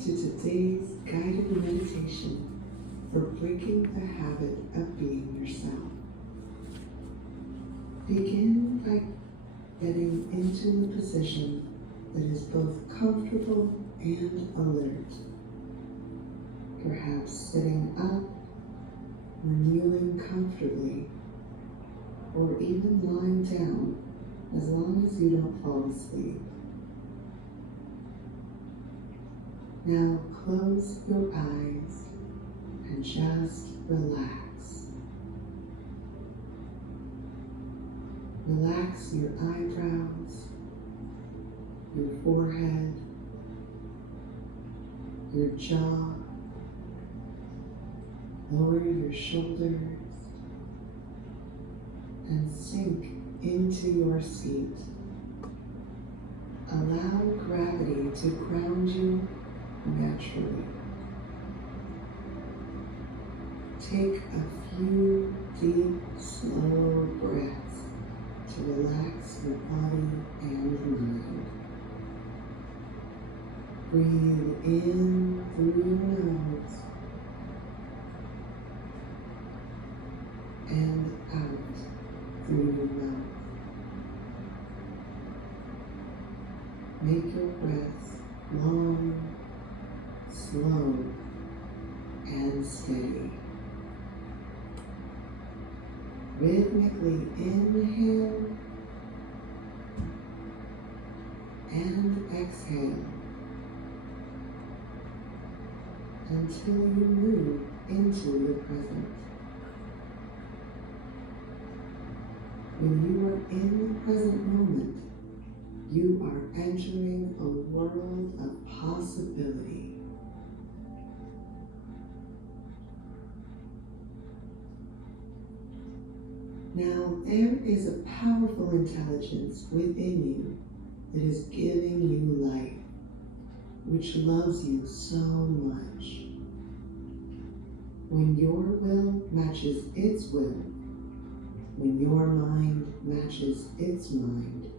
to today's guided meditation for breaking the habit of being yourself. Begin by getting into a position that is both comfortable and alert. Perhaps sitting up or kneeling comfortably, or even lying down as long as you don't fall asleep. Now close your eyes and just relax. Relax your eyebrows, your forehead, your jaw, lower your shoulders, and sink into your seat. Allow gravity to ground you naturally. Take a few deep, slow breaths to relax your body and mind. Breathe in through your nose and out through your mouth. Make your breaths long, slow, and steady. Rhythmically inhale and exhale until you move into the present. When you are in the present moment, you are entering a world of possibility. Now, there is a powerful intelligence within you that is giving you life, which loves you so much. When your will matches its will, when your mind matches its mind,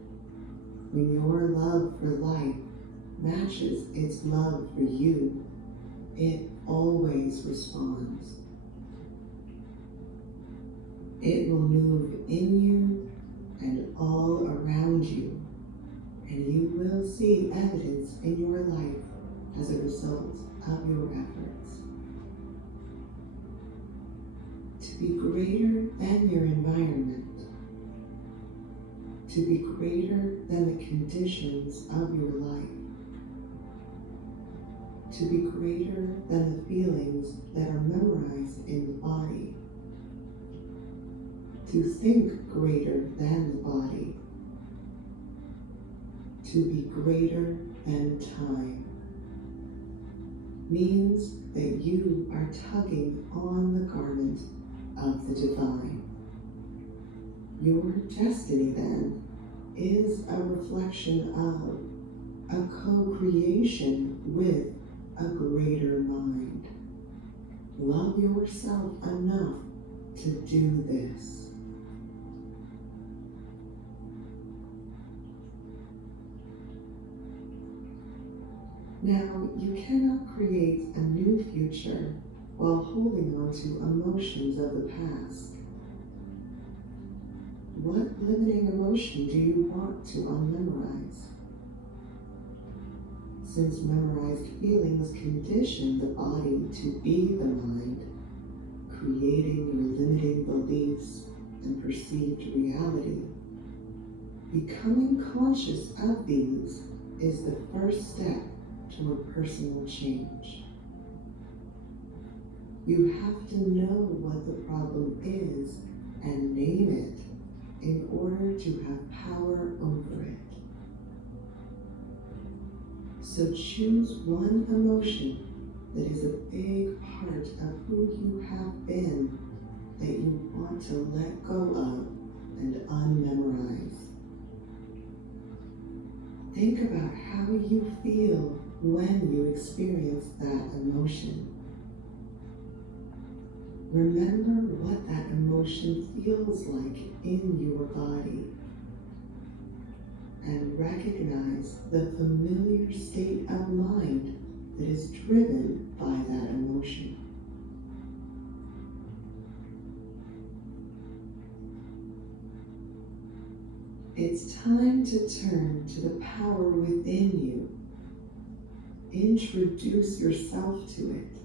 when your love for life matches its love for you, it always responds. It will move in you and all around you, and you will see evidence in your life as a result of your efforts. To be greater than your environment, to be greater than the conditions of your life, to be greater than the feelings that are memorized in the body, to think greater than the body, to be greater than time, means that you are tugging on the garment of the divine. Your destiny, then, is a reflection of a co-creation with a greater mind. Love yourself enough to do this. Now, you cannot create a new future while holding on to emotions of the past. What limiting emotion do you want to unmemorize? Since memorized feelings condition the body to be the mind, creating your limiting beliefs and perceived reality, becoming conscious of these is the first step toward personal change. You have to know what the problem is and name it in order to have power over it. So choose one emotion that is a big part of who you have been that you want to let go of and unmemorize. Think about how you feel when you experience that emotion. Remember what that emotion feels like in your body, and recognize the familiar state of mind that is driven by that emotion. It's time to turn to the power within you. Introduce yourself to it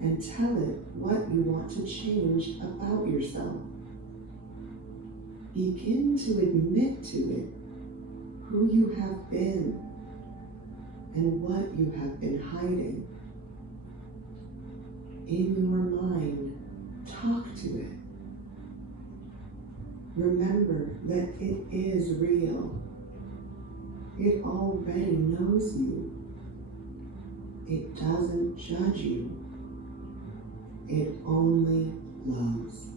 and tell it what you want to change about yourself. Begin to admit to it who you have been and what you have been hiding. In your mind, talk to it. Remember that it is real. It already knows you. It doesn't judge you. It only loves.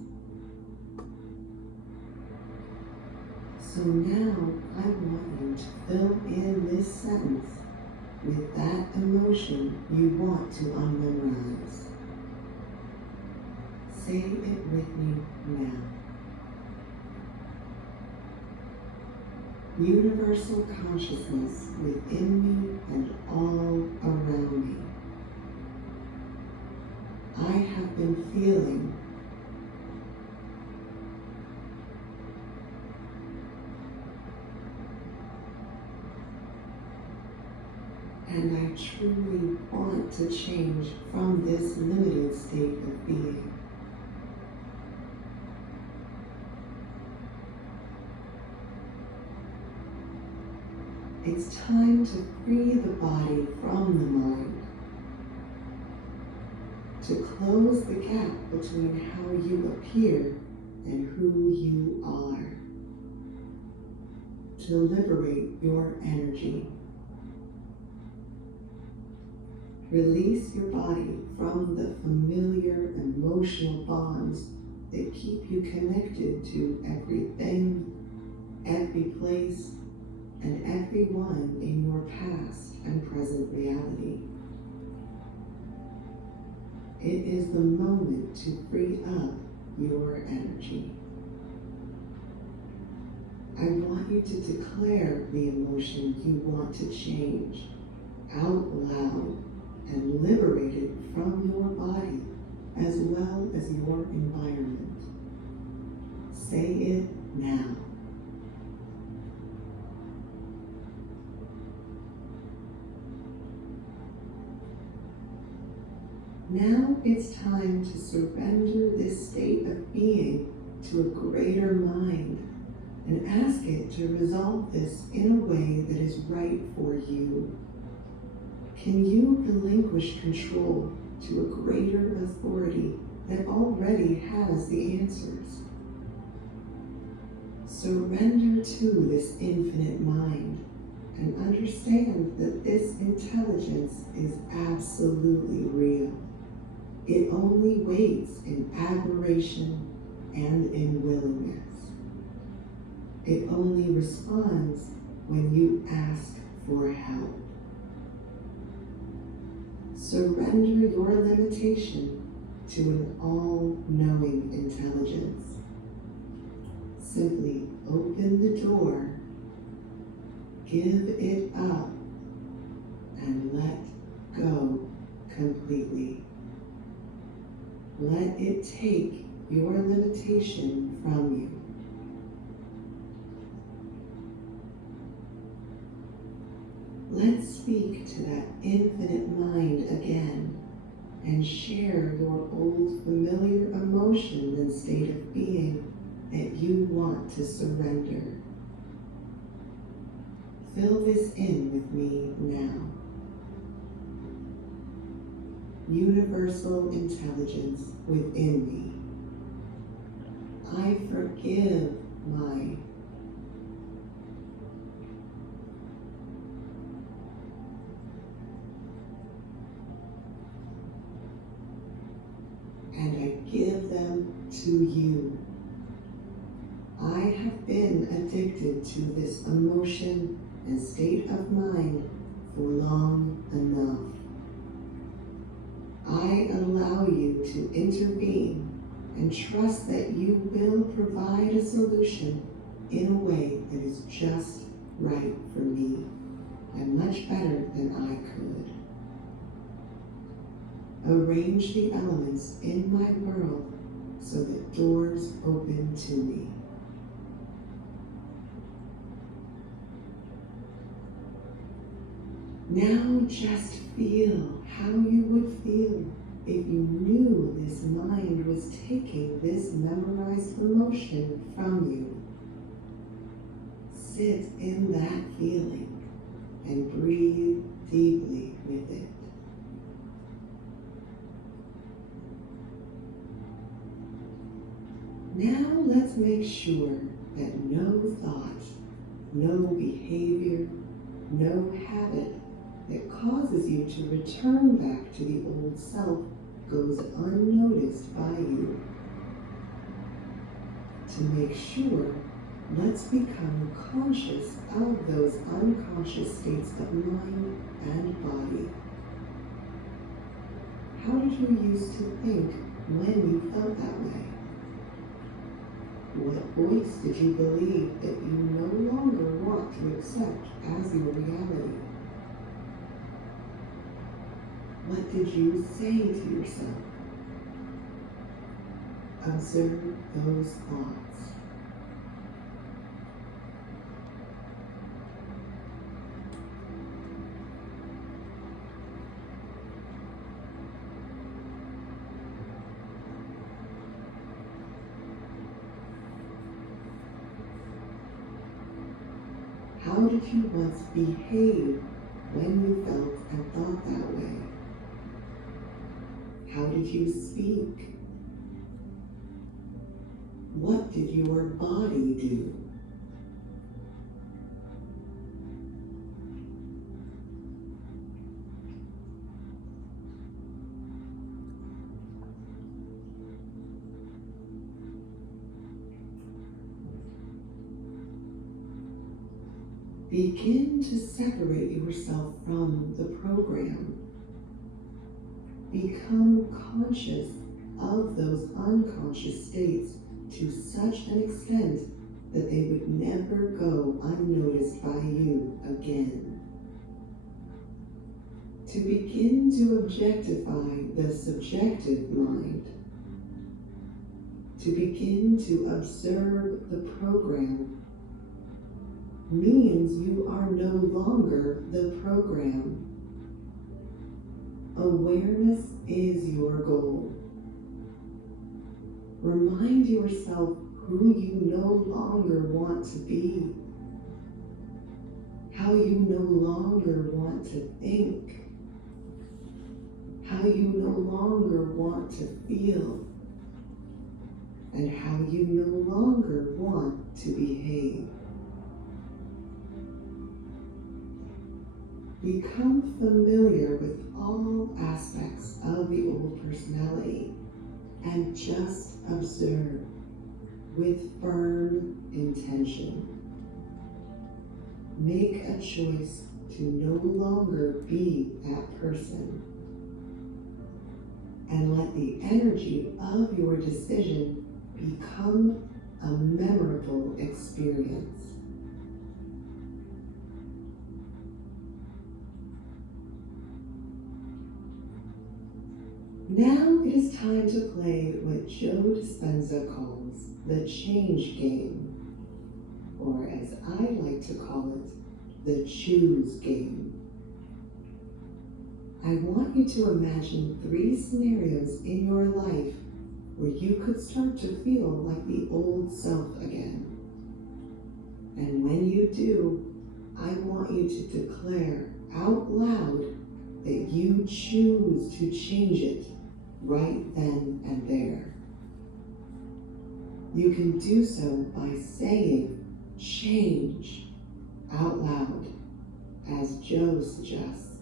So now I want you to fill in this sentence with that emotion you want to unmemorize. Say it with me now. Universal consciousness within me and all around me. I have been feeling and I truly want to change from this limited state of being. It's time to free the body from the mind, to close the gap between how you appear and who you are, to liberate your energy. Release your body from the familiar emotional bonds that keep you connected to everything, every place, and everyone in your past and present reality. It is the moment to free up your energy. I want you to declare the emotion you want to change out loud and liberate it from your body as well as your environment. Say it now. Now it's time to surrender this state of being to a greater mind and ask it to resolve this in a way that is right for you. Can you relinquish control to a greater authority that already has the answers? Surrender to this infinite mind and understand that this intelligence is absolutely real. It only waits in admiration and in willingness. It only responds when you ask for help. Surrender your limitation to an all-knowing intelligence. Simply open the door, give it up, and let go completely. Let it take your limitation from you. Let's speak to that infinite mind again and share your old familiar emotion and state of being that you want to surrender. Fill this in with me now. Universal intelligence within me. I forgive my and I give them to you. I have been addicted to this emotion and state of mind for long enough. I allow you to intervene and trust that you will provide a solution in a way that is just right for me and much better than I could. Arrange the elements in my world so that doors open to me. Now just feel how you would feel if you knew this mind was taking this memorized emotion from you. Sit in that feeling and breathe deeply with it. Now let's make sure that no thought, no behavior, no habit that causes you to return back to the old self goes unnoticed by you. To make sure, let's become conscious of those unconscious states of mind and body. How did you used to think when you felt that way? What voice did you believe that you no longer want to accept as your reality? What did you say to yourself? Observe those thoughts. How did you once behave when you felt and thought that way? How did you speak? What did your body do? Begin to separate yourself from the program. Become conscious of those unconscious states to such an extent that they would never go unnoticed by you again. To begin to objectify the subjective mind. To begin to observe the program means you are no longer the program. Awareness is your goal. Remind yourself who you no longer want to be, how you no longer want to think, how you no longer want to feel, and how you no longer want to behave. Become familiar with all aspects of the old personality and just observe with firm intention. Make a choice to no longer be that person, and let the energy of your decision become a memorable experience. Now it is time to play what Joe Dispenza calls the change game, or as I like to call it, the choose game. I want you to imagine 3 scenarios in your life where you could start to feel like the old self again. And when you do, I want you to declare out loud that you choose to change it right then and there. You can do so by saying change out loud, as Joe suggests,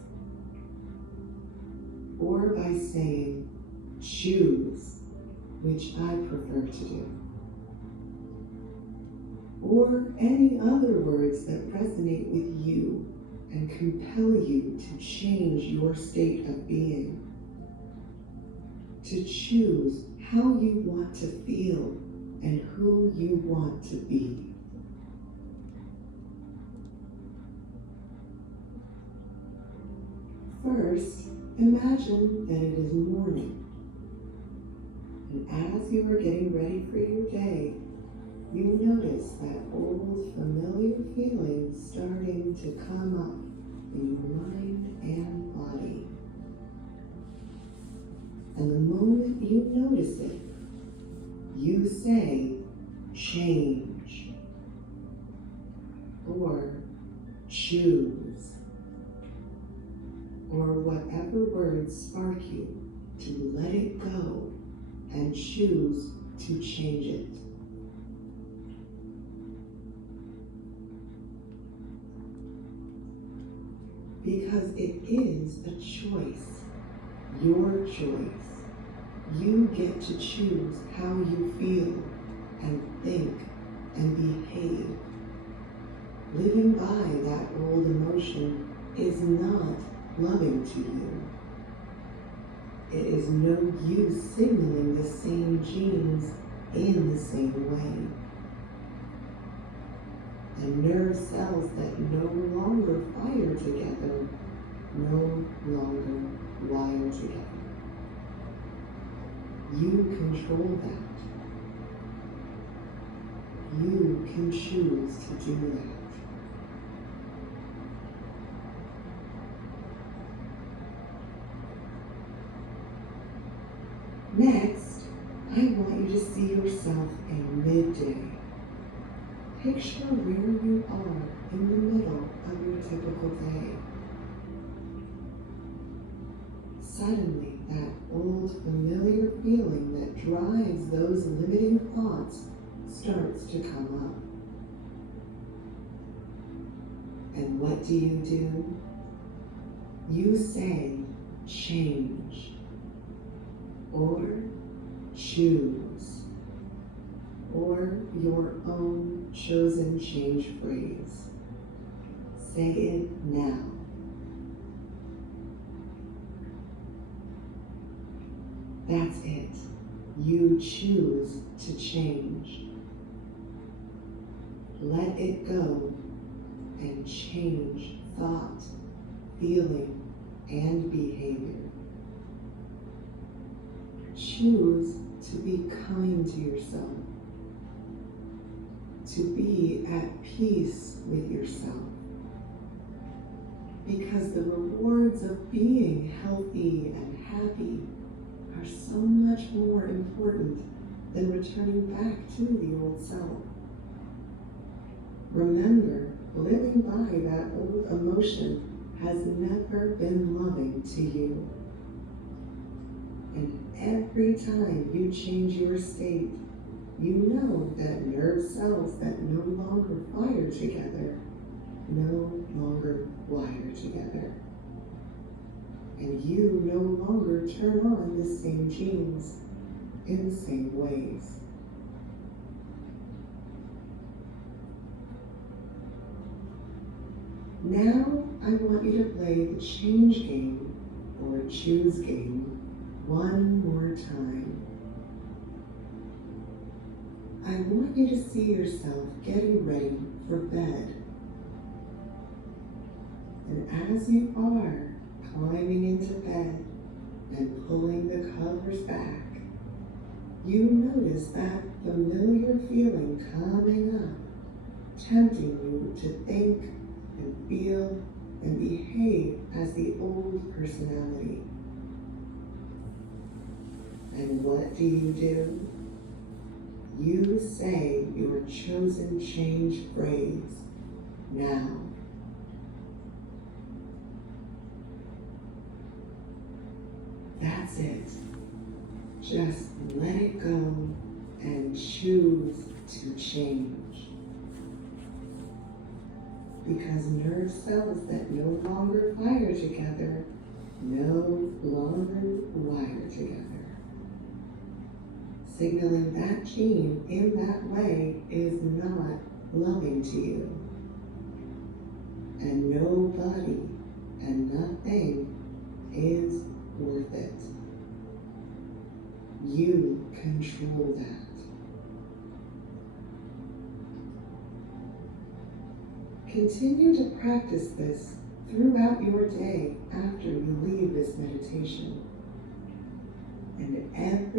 or by saying choose, which I prefer to do, or any other words that resonate with you and compel you to change your state of being, to choose how you want to feel and who you want to be. First, Imagine that it is morning, and as you are getting ready for your day, you notice that old familiar feeling starting to come up in your mind and body. And the moment you notice it, you say, change, or choose, or whatever words spark you to let it go and choose to change it. Because it is a choice, your choice. You get to choose how you feel and think and behave. Living by that old emotion is not loving to you. It is no use signaling the same genes in the same way. And nerve cells that no longer fire together, no longer wire together. You control that. You can choose to do that. Next, I want you to see yourself in midday. Picture where you are in the middle of your typical day. Suddenly, that old familiar feeling that drives those limiting thoughts starts to come up. And what do? You say, change, or choose, or your own chosen change phrase. Say it now. That's it. You choose to change. Let it go and change thought, feeling, and behavior. Choose to be kind to yourself, to be at peace with yourself. Because the rewards of being healthy and happy are so much more important than returning back to the old self. Remember, living by that old emotion has never been loving to you. And every time you change your state, you know that nerve cells that no longer fire together no longer wire together. And you no longer turn on the same genes in the same ways. Now I want you to play the change game or choose game one more time. I want you to see yourself getting ready for bed. And as you are climbing into bed and pulling the covers back, you notice that familiar feeling coming up, tempting you to think and feel and behave as the old personality. And what do? You say your chosen change phrase now. That's it. Just let it go and choose to change. Because nerve cells that no longer fire together no longer wire together. Signaling that gene in that way is not loving to you. And nobody and nothing is worth it. You control that. Continue to practice this throughout your day after you leave this meditation.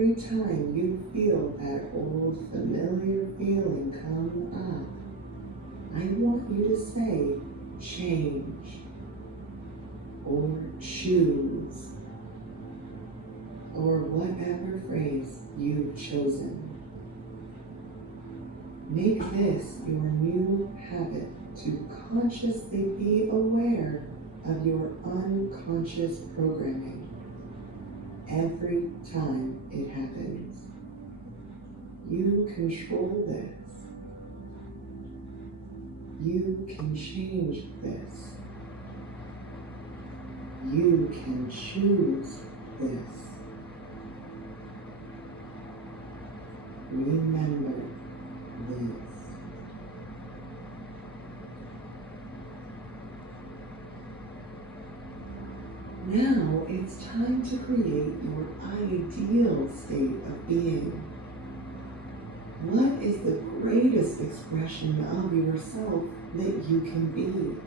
every time you feel that old familiar feeling come up, I want you to say change or choose or whatever phrase you've chosen. Make this your new habit to consciously be aware of your unconscious programming every time it happens. You control this. You can change this. You can choose this. Remember this. Now it's time to create your ideal state of being. What is the greatest expression of yourself that you can be?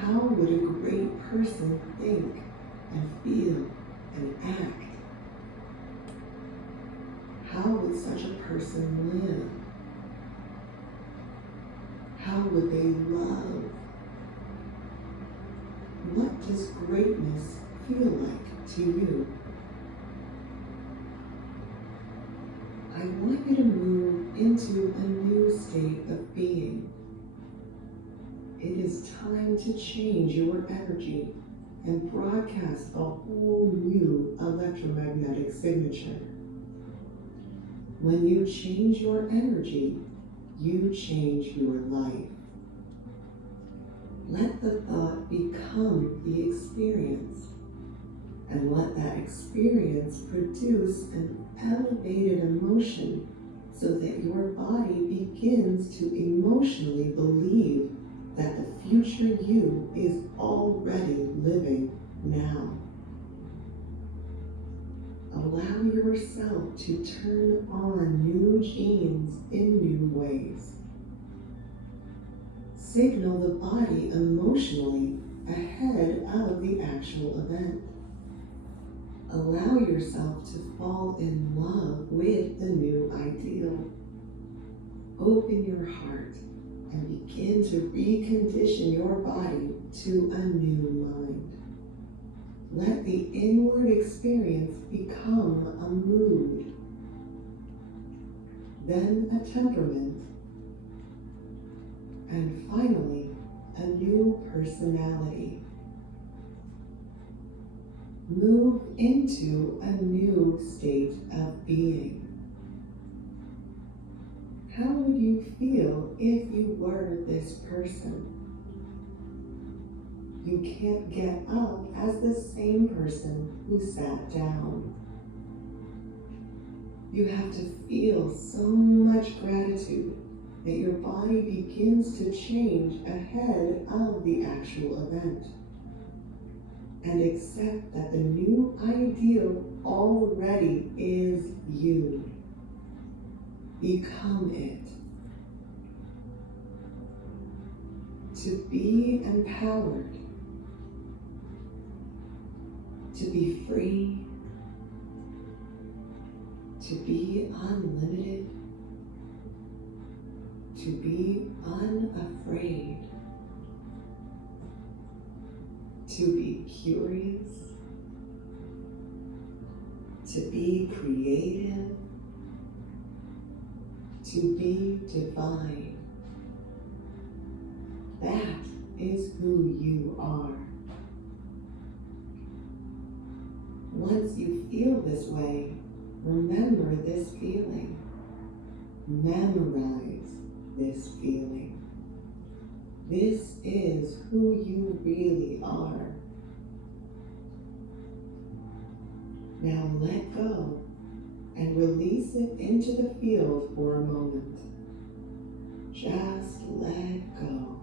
How would a great person think and feel and act? How would such a person live? How would they love? What does greatness feel like to you? I want you to move into a new state of being. It is time to change your energy and broadcast a whole new electromagnetic signature. When you change your energy, you change your life. Let the thought become the experience, and let that experience produce an elevated emotion so that your body begins to emotionally believe that the future you is already living now. Allow yourself to turn on new genes in new ways. Signal the body emotionally ahead of the actual event. Allow yourself to fall in love with the new ideal. Open your heart and begin to recondition your body to a new mind. Let the inward experience become a mood, then a temperament, and finally, a new personality. Move into a new state of being. How would you feel if you were this person? You can't get up as the same person who sat down. You have to feel so much gratitude that your body begins to change ahead of the actual event. And accept that the new ideal already is you. Become it. To be empowered. To be free. To be unlimited. To be unafraid. To be curious. To be creative. To be divine. That is who you are. Once you feel this way, remember this feeling. Memorize this feeling. This is who you really are. Now let go and release it into the field for a moment. Just let go.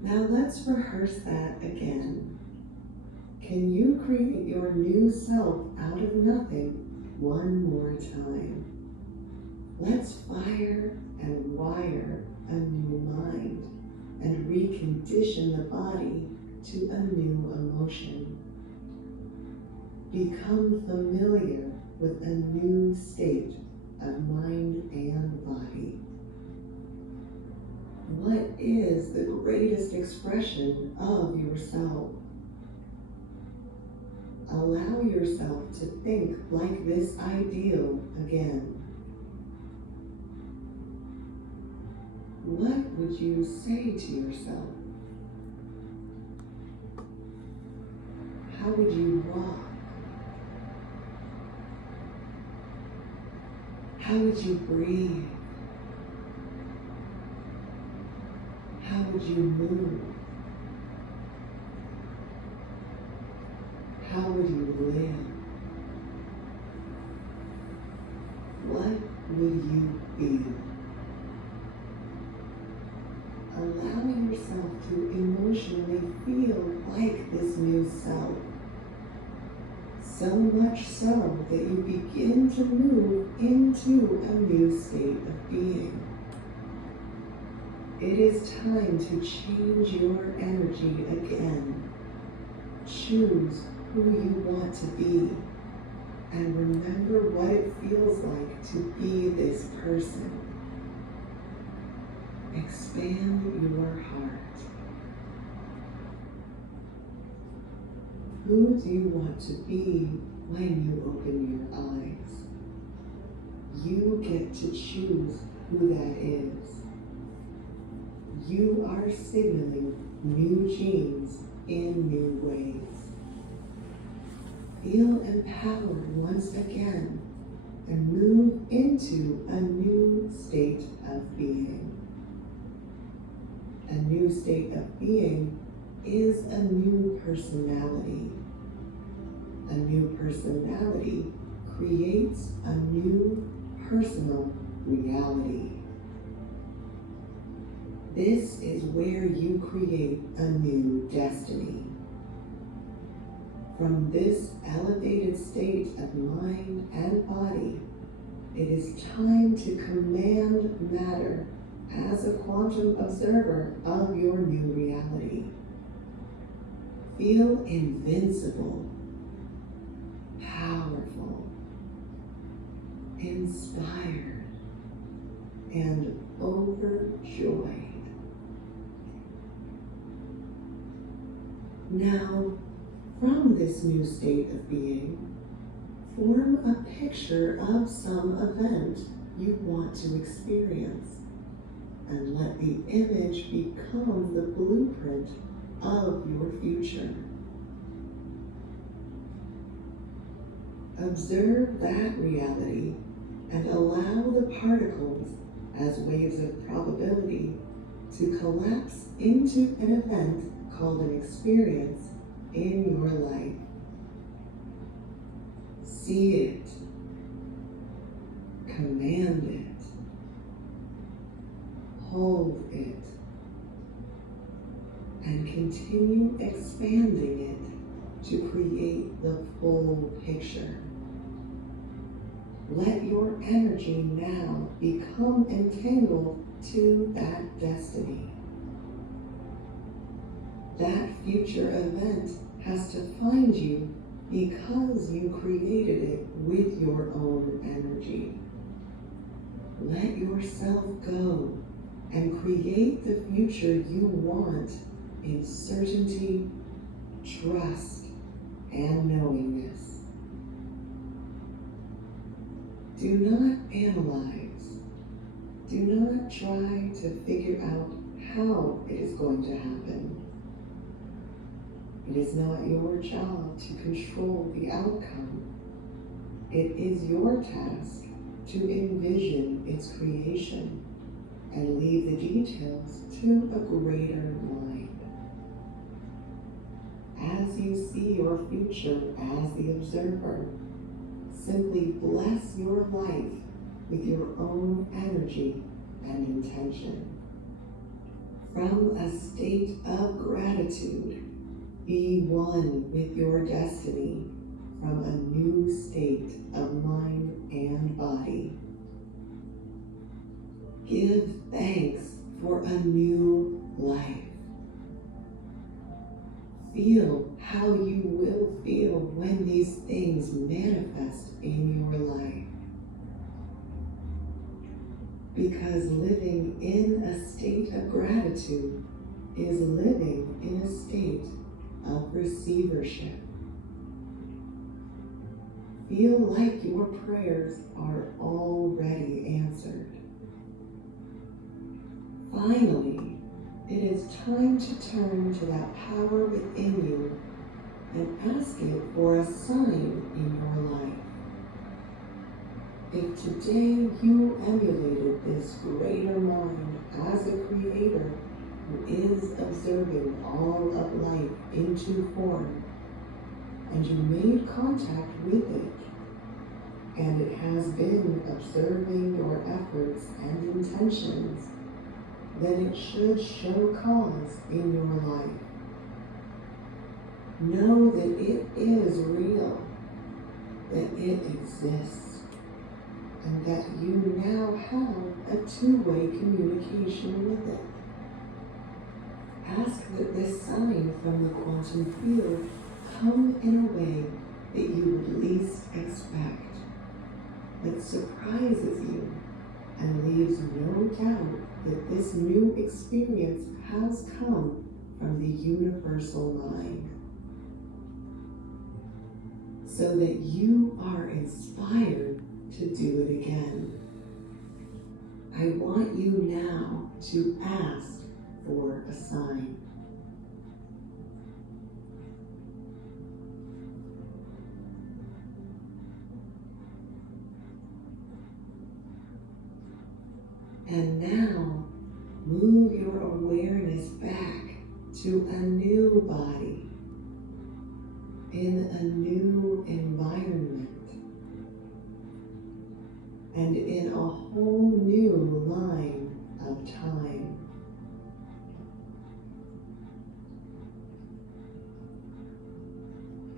Now let's rehearse that again. Can you create your new self out of nothing one more time? Let's fire and wire a new mind condition the body to a new emotion. Become familiar with a new state of mind and body. What is the greatest expression of yourself? Allow yourself to think like this ideal again. What would you say to yourself? How would you walk? How would you breathe? How would you move? How would you live? What would you feel? Allowing yourself to emotionally feel like this new self. So much so that you begin to move into a new state of being. It is time to change your energy again. Choose who you want to be, and remember what it feels like to be this person. Expand your heart. Who do you want to be when you open your eyes? You get to choose who that is. You are signaling new genes in new ways. Feel empowered once again and move into a new state of being. A new state of being is a new personality. A new personality creates a new personal reality. This is where you create a new destiny. From this elevated state of mind and body, it is time to command matter as a quantum observer of your new reality. Feel invincible, powerful, inspired, and overjoyed. Now, from this new state of being, form a picture of some event you want to experience, and let the image become the blueprint of your future. Observe that reality and allow the particles as waves of probability to collapse into an event called an experience in your life. See it, command it, hold it, and continue expanding it to create the full picture. Let your energy now become entangled to that destiny. That future event has to find you because you created it with your own energy. Let yourself go and create the future you want in certainty, trust, and knowingness. Do not analyze. Do not try to figure out how it is going to happen. It is not your job to control the outcome. It is your task to envision its creation and leave the details to a greater mind. As you see your future as the observer, simply bless your life with your own energy and intention. From a state of gratitude, be one with your destiny from a new state of mind and body. Give thanks for a new life. Feel how you will feel when these things manifest in your life. Because living in a state of gratitude is living in a state of receivership. Feel like your prayers are already answered. Finally, it is time to turn to that power within you and ask it for a sign in your life. If today you emulated this greater mind as a creator who is observing all of life into form, and you made contact with it, and it has been observing your efforts and intentions, then it should show cause in your life. Know that it is real, that it exists, and that you now have a two-way communication with it. Ask that this sign from the quantum field come in a way that you would least expect, that surprises you and leaves no doubt that this new experience has come from the universal mind, so that you are inspired to do it again. I want you now to ask for a sign. And now, move your awareness back to a new body, in a new environment, and in a whole new line of time.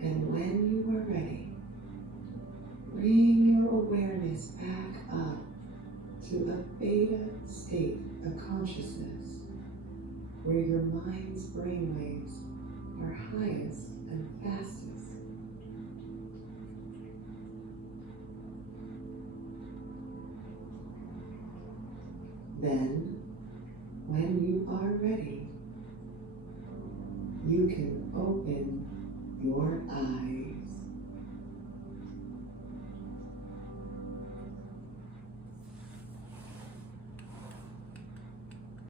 And when you are ready, bring your awareness back up to a beta state of consciousness, where your mind's brainwaves are highest and fastest. Then, when you are ready, you can open your eyes.